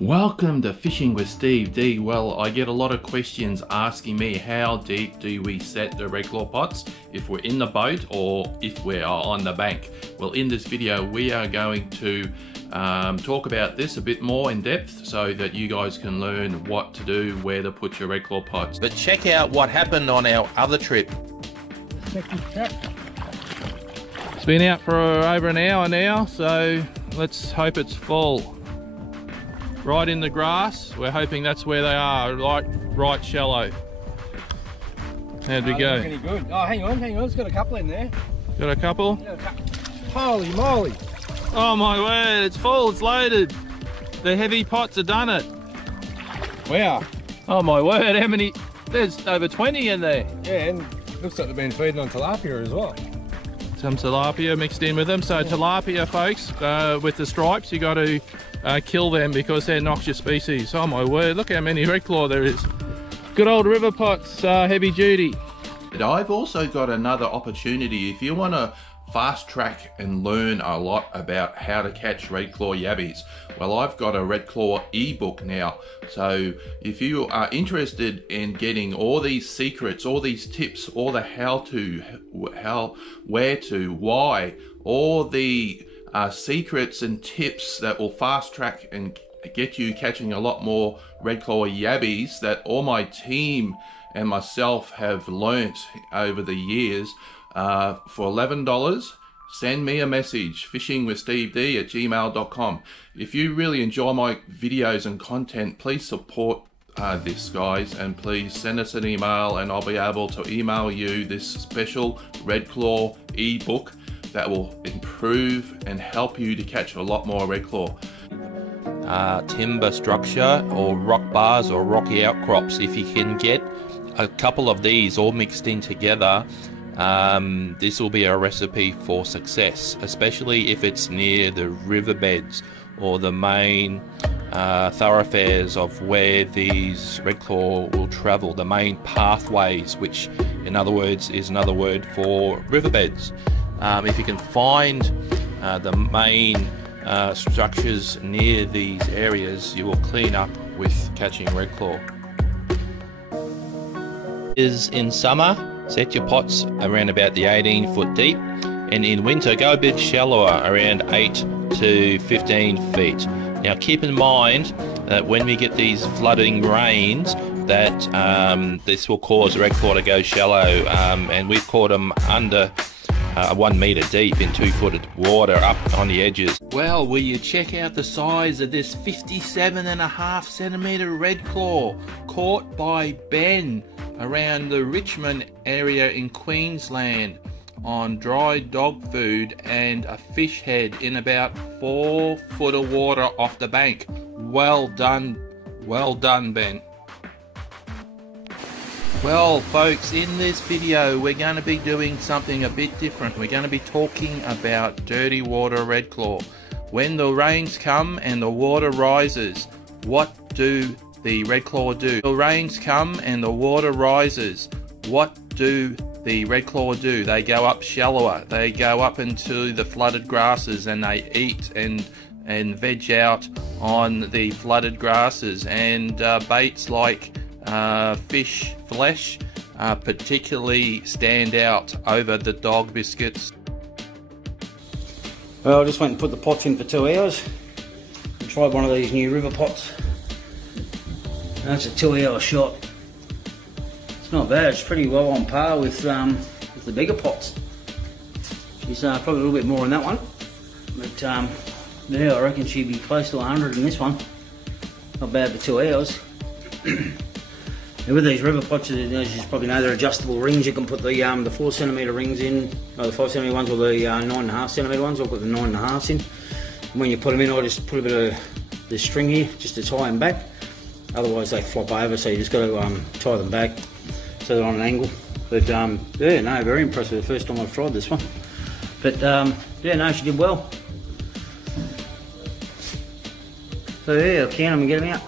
Welcome to Fishing with Steve D. Well, I get a lot of questions asking me how deep do we set the redclaw pots if we're in the boat or if we are on the bank. Well, in this video we are going to talk about this a bit more in depth so that you guys can learn what to do, where to put your redclaw pots. But check out what happened on our other trip. It's been out for over an hour now, so let's hope it's full. Right in the grass, we're hoping that's where they are, right shallow. How'd we go? Pretty good. Oh, hang on, it's got a couple in there. Got a couple? Yeah, holy moly. Oh my word, it's full, it's loaded. The heavy pots have done it. Wow. Oh my word, how many? There's over 20 in there. Yeah, and looks like they've been feeding on tilapia as well. Some tilapia mixed in with them. So yeah. Tilapia, folks, with the stripes, you got to kill them because they're noxious species. Oh my word, look how many redclaw there is. Good old river pots, heavy duty. I've also got another opportunity. If you want to fast track and learn a lot about how to catch redclaw yabbies, well, I've got a redclaw ebook now. So if you are interested in getting all these secrets, all these tips, all the how to, where to, why, all the secrets and tips that will fast track and get you catching a lot more redclaw yabbies that all my team and myself have learnt over the years, for $11, send me a message, fishingwithsteved@gmail.com. If you really enjoy my videos and content, please support this, guys, and please send us an email and I'll be able to email you this special redclaw ebook that will improve and help you to catch a lot more redclaw. Timber structure or rock bars or rocky outcrops, if you can get a couple of these all mixed in together, this will be a recipe for success, especially if it's near the riverbeds or the main thoroughfares of where these redclaw will travel, the main pathways, which in other words is another word for riverbeds. If you can find the main structures near these areas, you will clean up with catching redclaw. In summer, set your pots around about the 18-foot deep, and in winter go a bit shallower, around 8 to 15 feet. Now keep in mind that when we get these flooding rains, that this will cause redclaw to go shallow, and we've caught them under 1 meter deep in 2-foot water up on the edges. Well, will you check out the size of this 57.5 centimeter redclaw caught by Ben around the Richmond area in Queensland on dry dog food and a fish head in about 4 foot of water off the bank. Well done, Ben. Well, folks, in this video we're going to be doing something a bit different. We're going to be talking about dirty water redclaw. When the rains come and the water rises, what do the redclaw do? The rains come and the water rises. What do the redclaw do? They go up shallower. They go up into the flooded grasses and they eat and veg out on the flooded grasses, and baits like fish flesh particularly stand out over the dog biscuits. Well, I just went and put the pots in for 2 hours and tried one of these new river pots. That's a 2-hour shot. It's not bad, it's pretty well on par with the bigger pots. She's probably a little bit more in that one, but yeah, I reckon she'd be close to 100 in this one. Not bad for 2 hours. And with these river pots, as you probably know, they're adjustable rings. You can put the 4 centimeter rings in, or the 5 centimeter ones, or the 9.5 centimeter ones. I'll put the 9.5s in. And when you put them in, I'll just put a bit of this string here just to tie them back. Otherwise they flop over, so you just got to tie them back so they're on an angle. But yeah, no, very impressive. The first time I've tried this one. But yeah, no, she did well. So yeah, I'll count them and get them out.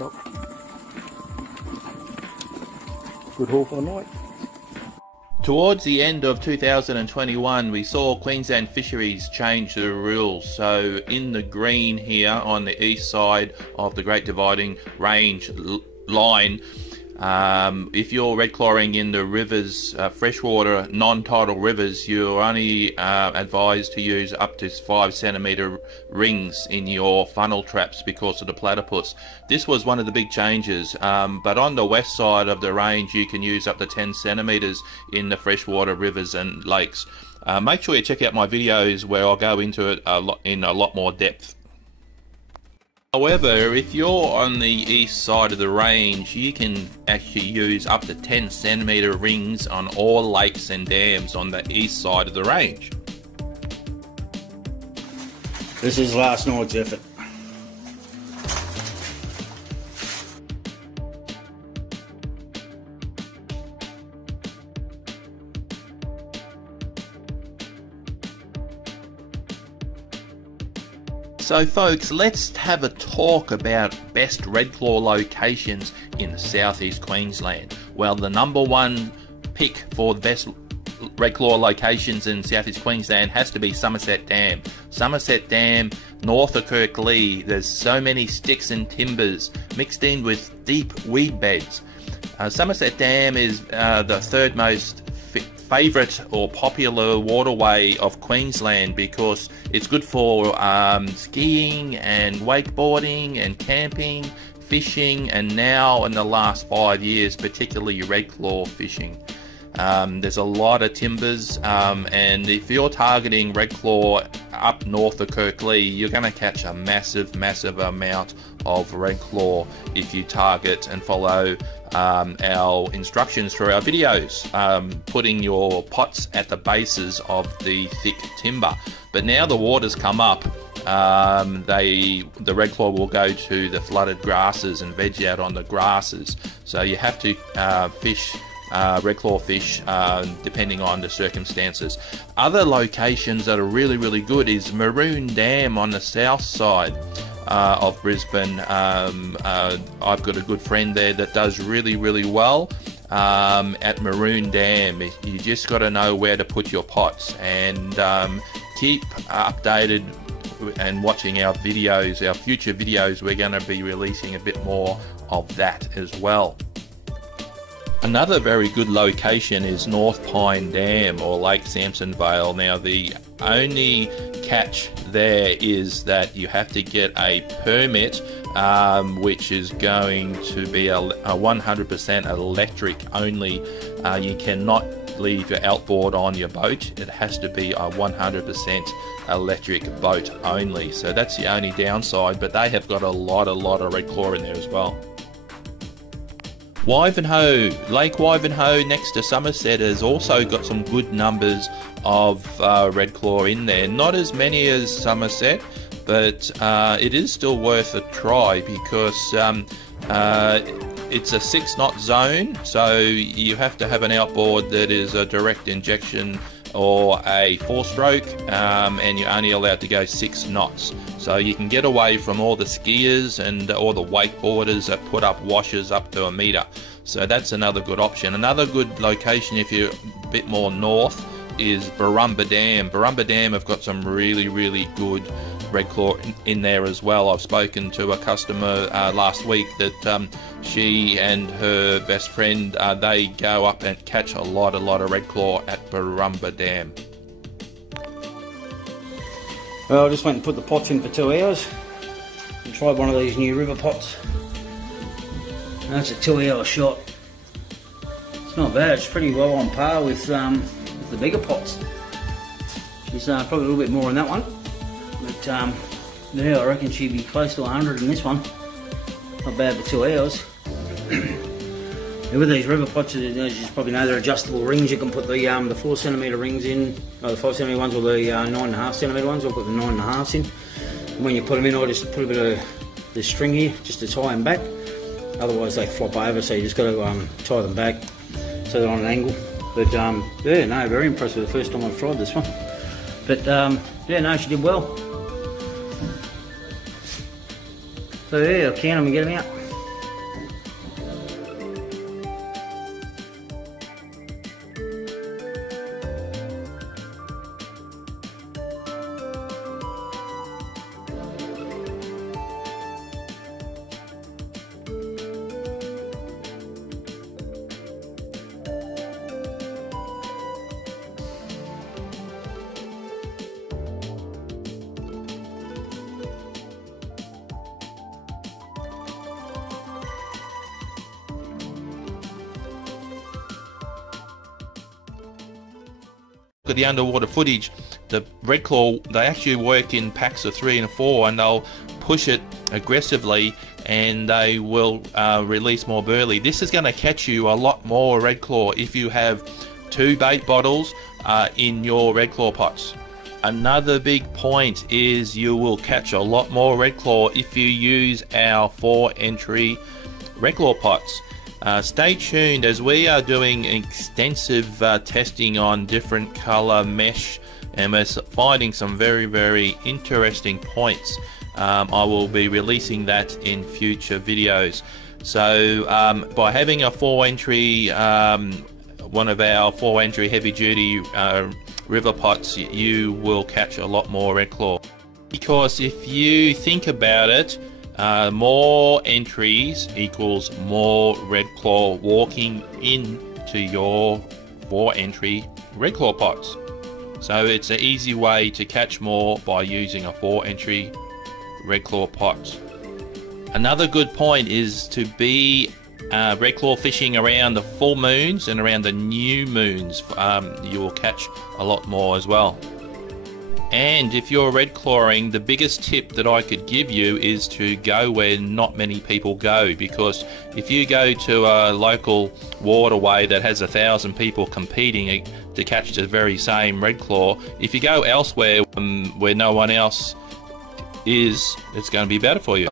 top. Good haul for the night. Towards the end of 2021, we saw Queensland Fisheries change the rules. So in the green here on the east side of the Great Dividing Range line, if you're red clawing in the rivers, freshwater non-tidal rivers, you're only advised to use up to 5 centimetre rings in your funnel traps because of the platypus. This was one of the big changes, but on the west side of the range you can use up to 10 centimetres in the freshwater rivers and lakes. Make sure you check out my videos where I'll go into it in a lot more depth. However, if you're on the east side of the range, you can actually use up to 10 centimetre rings on all lakes and dams on the east side of the range. This is last night's effort. So folks, let's have a talk about best red claw locations in southeast Queensland. Well, the number one pick for the best red claw locations in southeast Queensland has to be Somerset Dam. Somerset Dam, north of Kirklee, there's so many sticks and timbers mixed in with deep weed beds. Somerset Dam is the third most favourite or popular waterway of Queensland because it's good for skiing and wakeboarding and camping, fishing, and now in the last 5 years particularly red claw fishing. There's a lot of timbers, and if you're targeting red claw up north of Kirklee, you're going to catch a massive amount of red claw if you target and follow our instructions for our videos, putting your pots at the bases of the thick timber. But now the water's come up, the red claw will go to the flooded grasses and veg out on the grasses, so you have to fish red claw fish depending on the circumstances. Other locations that are really good is Maroon Dam on the south side of Brisbane. I've got a good friend there that does really well at Maroon Dam. You just got to know where to put your pots, and keep updated and watching our videos, our future videos. We're going to be releasing a bit more of that as well. Another very good location is North Pine Dam or Lake Samson Vale. Now the only catch there is that you have to get a permit, which is going to be a 100% electric only. You cannot leave your outboard on your boat. It has to be a 100% electric boat only. So that's the only downside, but they have got a lot of red claw in there as well. Wivenhoe, Lake Wivenhoe next to Somerset has also got some good numbers of red claw in there. Not as many as Somerset, but it is still worth a try because it's a 6-knot zone, so you have to have an outboard that is a direct injection or a 4-stroke, and you're only allowed to go 6 knots. So you can get away from all the skiers and all the wakeboarders that put up washers up to 1 metre. So that's another good option. Another good location if you're a bit more north is Barumba Dam. Barumba Dam have got some really good red claw in there as well. I've spoken to a customer last week that she and her best friend, they go up and catch a lot of red claw at Barumba Dam. Well, I just went and put the pots in for 2 hours and tried one of these new river pots. And that's a 2-hour shot. It's not bad, it's pretty well on par with the bigger pots. She's probably a little bit more in that one, but yeah, I reckon she'd be close to 100 in this one. Not bad for 2 hours. And with these river pots, as you probably know, they're adjustable rings. You can put the 4cm rings in, or the 5cm ones, or the 9.5cm ones. I'll put the 9.5s in. And when you put them in, I just put a bit of this string here just to tie them back. Otherwise they flop over, so you just got to tie them back so they're on an angle. But yeah, no, very impressed with the first time I've tried this one. But yeah, no, she did well. So yeah, I'll count them and get them out. at the underwater footage, the redclaw, they actually work in packs of 3 and 4, and they'll push it aggressively and they will release more burley. This is going to catch you a lot more redclaw if you have 2 bait bottles in your redclaw pots. Another big point is you will catch a lot more redclaw if you use our 4-entry redclaw pots. Stay tuned as we are doing extensive testing on different color mesh, and we're finding some very interesting points. I will be releasing that in future videos. So by having a 4-entry, one of our 4-entry heavy duty river pots, you will catch a lot more redclaw. Because if you think about it, more entries equals more redclaw walking into your 4-entry redclaw pots. So it's an easy way to catch more by using a 4-entry redclaw pot. Another good point is to be redclaw fishing around the full moons and around the new moons. You will catch a lot more as well. And if you're redclawing, the biggest tip that I could give you is to go where not many people go, because if you go to a local waterway that has 1,000 people competing to catch the very same redclaw, if you go elsewhere where no one else is, it's going to be better for you.